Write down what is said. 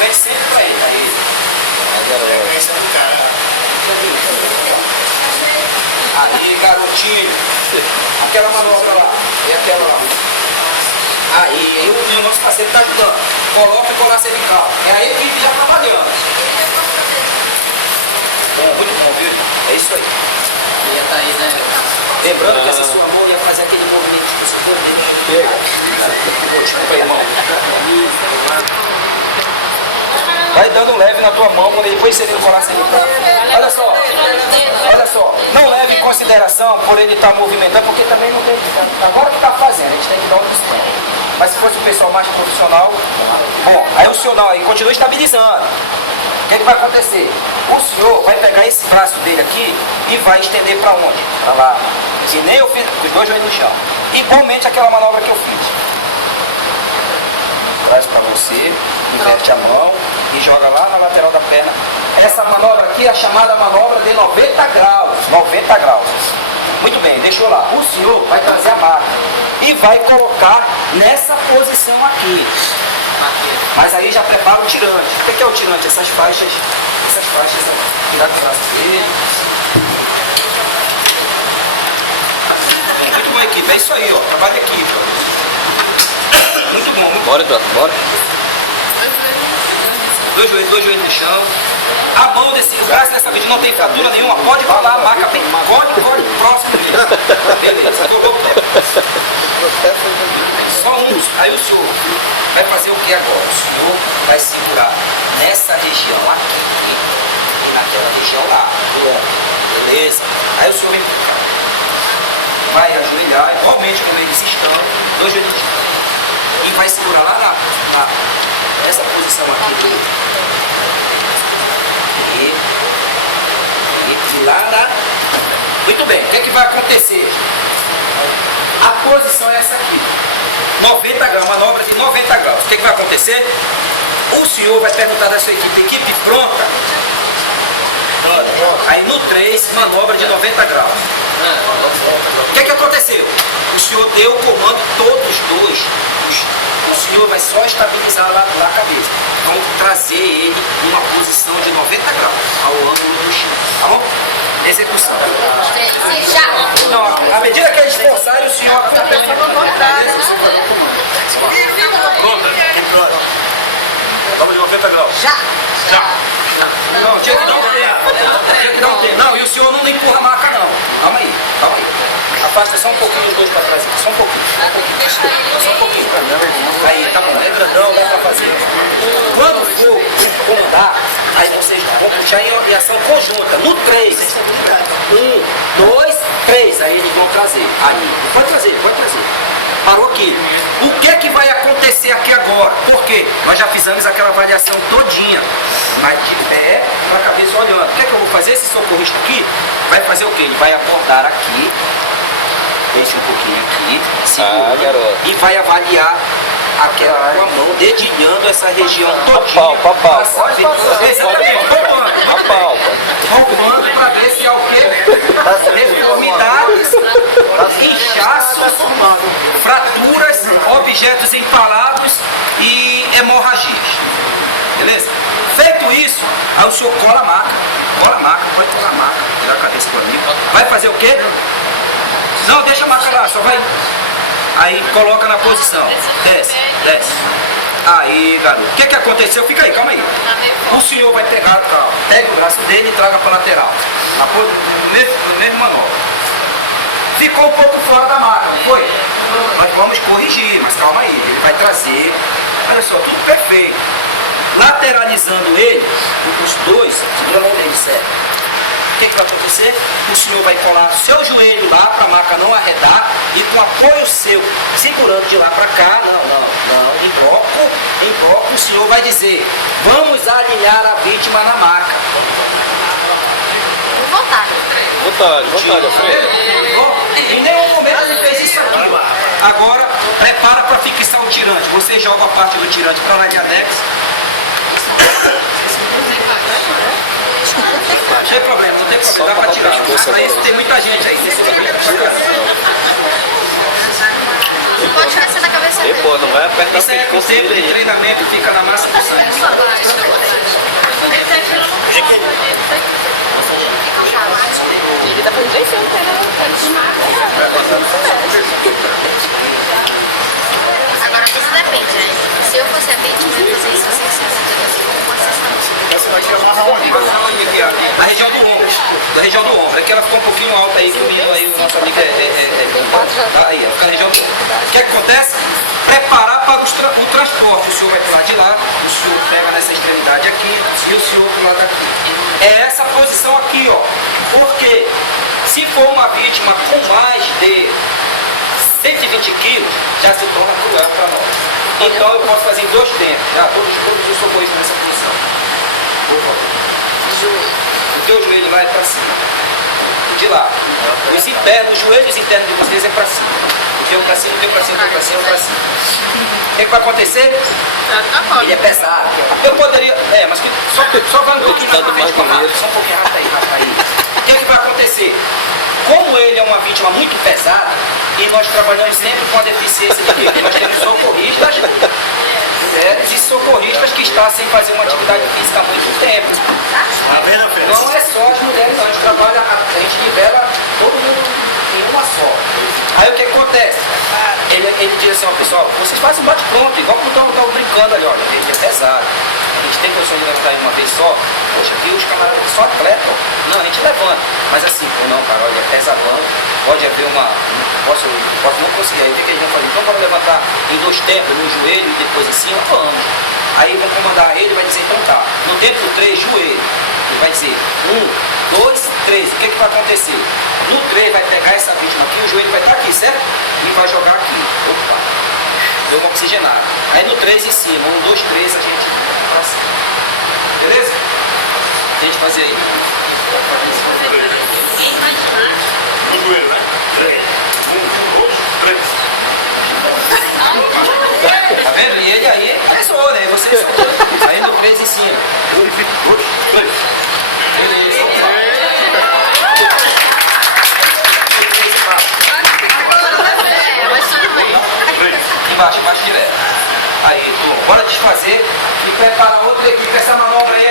frente sempre pra ele. Aí. Aí, garotinho. Aquela manobra lá. E aquela lá. Aí o nosso parceiro está ajudando. Coloca e colar cervical. É a equipe já trabalhando. Bom, muito bom, viu? É isso aí. Ia tá aí, né? Lembrando que essa sua mão ia fazer aquele movimento de você poder. Desculpa aí, irmão. Vai dando leve na tua mão, quando depois você colar cervical. Olha só. Olha só. Não leve em consideração por ele estar movimentando, porque também não tem. Agora que está fazendo, a gente tem que dar um desconto. Mas se fosse o pessoal mais profissional, bom, aí o senhor não, aí continua estabilizando. O que, é que vai acontecer? O senhor vai pegar esse braço dele aqui e vai estender para onde? Para lá. Que nem eu fiz, com os dois joelhos no chão. Igualmente aquela manobra que eu fiz. Traz para você, inverte a mão e joga lá na lateral da perna. Essa manobra aqui é a chamada manobra de 90 graus. 90 graus. Muito bem, deixou lá. O senhor vai trazer a maca e vai colocar nessa posição aqui. Mas aí já prepara o tirante. O que é o tirante? Essas faixas aqui. Tirar o braço dele. Muito bom, equipe. É isso aí, ó. Trabalho de equipe, ó. Muito bom, muito bom. Bora, Eduardo, bora. Dois joelhos no chão. A mão desse braço nessa vez não tem fratura nenhuma. Pode colar a maca bem. Pode próximo disso. Beleza, colocou. Só um. Aí o senhor vai fazer o que agora? O senhor vai segurar nessa região aqui e naquela região lá. Beleza? Aí o senhor vai ajoelhar, igualmente como eles estão, dois joelhos no chão. E vai segurar lá nessa posição aqui dele. E lá na... Muito bem, o que é que vai acontecer? A posição é essa aqui. 90 graus, manobra de 90 graus. O que é que vai acontecer? O senhor vai perguntar da sua equipe pronta? Aí no 3, manobra de 90 graus. O que é que aconteceu? O senhor deu o comando todos dois. O senhor vai só estabilizar lá a cabeça. Vamos trazer ele numa posição de 90 graus ao ângulo do chão. Tá bom? Execução. Já. Não, à medida que eles esforçarem, o senhor vai estar pronta? Vamos de 90 graus. Já. Não, tinha que dar um tempo. Não, e o senhor não empurra a maca, não. Calma aí. Afasta só um pouquinho os dois para trás. Só um pouquinho. Só um pouquinho. Aí, tá bom. É grandão, dá para fazer. Quando for comandar, aí vocês vão puxar em ação conjunta. No 3. 1, 2, 3. Aí eles vão trazer. Aí. Pode trazer. Parou aqui. O que é que vai acontecer aqui agora? Por quê? Nós já fizemos aquela avaliação todinha. Mas de pé, com a cabeça olhando. O que é que eu vou fazer? Esse socorrista aqui vai fazer o quê? Ele vai abordar aqui. Deixa um pouquinho aqui. Segura, e vai avaliar aquela com a mão, dedilhando essa região todinha. Papau. Exatamente. Roubando para ver se há o quê? Deformidades, inchaços, fraturas, objetos empalados e hemorragias. Beleza? Feito isso, aí o senhor cola a maca. Pode colar a maca. Tirar a cabeça comigo. Vai fazer o quê? Não, deixa a maca lá, só vai. Aí coloca na posição. Desce. Aí, garoto. O que aconteceu? Fica aí, calma aí. O senhor vai pegar, pega o braço dele e traga para a lateral. No mesmo manobra. Ficou um pouco fora da maca, não foi? Nós vamos corrigir, mas calma aí. Ele vai trazer. Olha só, tudo perfeito. Lateralizando ele, os dois, segura a mão dele, sério. O que vai acontecer? O senhor vai colar seu joelho lá para a maca não arredar e com apoio seu, segurando de lá para cá, não, em bloco, o senhor vai dizer, vamos alinhar a vítima na maca. Vontade, Alfredo. Em nenhum momento ele fez isso aqui. Agora, prepara para fixar o tirante. Você joga a parte do tirante para lá de anexo. Não tem problema, dá pra tirar. Pra isso tem muita gente aí. Pode descer na cabeça dele. Pô, não vai apertar o Isso aí é com o pescoço tempo de dele aí. treinamento, fica na massa do sangue. Ele tá fazendo 2 anos, Agora tudo depende, né? Se eu fosse a vítima, eu ia fazer isso assim, como uma sessão. Você vai te amarrar onde? A região do ombro, da região do ombro. É que ela ficou um pouquinho alta aí, que o menino aí, o nosso amigo tá aí, ó, fica na região do ombro. O que acontece? Preparar para o transporte. O senhor vai pular de lá, o senhor pega nessa extremidade aqui e o senhor pula daqui. É essa posição aqui, ó. Porque se for uma vítima com mais de 120 quilos, já se torna cruel para nós. Então eu posso fazer em 2 tempos. Já, todos os socorristas nessa posição. Por favor. O teu joelho lá é para cima. De lá. Os joelhos internos de vocês é para cima. O teu para cima, o teu para cima, o teu para cima, o para cima. O que vai acontecer? Ele é pesado. Eu poderia. Mas só vai um pouquinho mais pra frente com a marca. Só um pouquinho, rasta aí. O que vai acontecer? Como ele é uma vítima muito pesada, e nós trabalhamos sempre com a deficiência de quê? Nós temos socorristas, mulheres e socorristas que estão sem fazer uma atividade física há muito tempo. Tá vendo, Fê? Não é só as mulheres, não. A gente trabalha, a gente nivela todo mundo em uma só. Aí o que acontece? Ele diz assim, ó, pessoal, vocês fazem um bate-pronto, igual como estão brincando ali, olha, ele é pesado. A gente tem condição de levantar ele uma vez só. Poxa, aqui os camaradas aqui só atletam. Não, a gente levanta. Mas assim, não, cara, olha, é pesadão. Pode haver uma. Posso não conseguir. Aí o que a gente vai fazer? Então vamos levantar em 2 tempos, no joelho e depois em cima, vamos. Aí vamos comandar ele, vai dizer, então tá. No tempo 3, joelho. Ele vai dizer 1, 2, 3. O que vai acontecer? No 3 vai pegar essa vítima aqui, o joelho vai estar aqui, certo? E vai jogar aqui. Opa! Deu uma oxigenada. Aí no 3 em cima, 1, 2, 3, a gente pra cima. Beleza? A gente fazer aí. No joelho, né? 3. 1, 2, 3. Tá vendo? E ele aí pessoa, né? Você soltou. Aí no 3 em cima. 1, 2, 3. Beleza. Embaixo direto. Aí, bora desfazer e preparar outra equipe. Essa manobra aí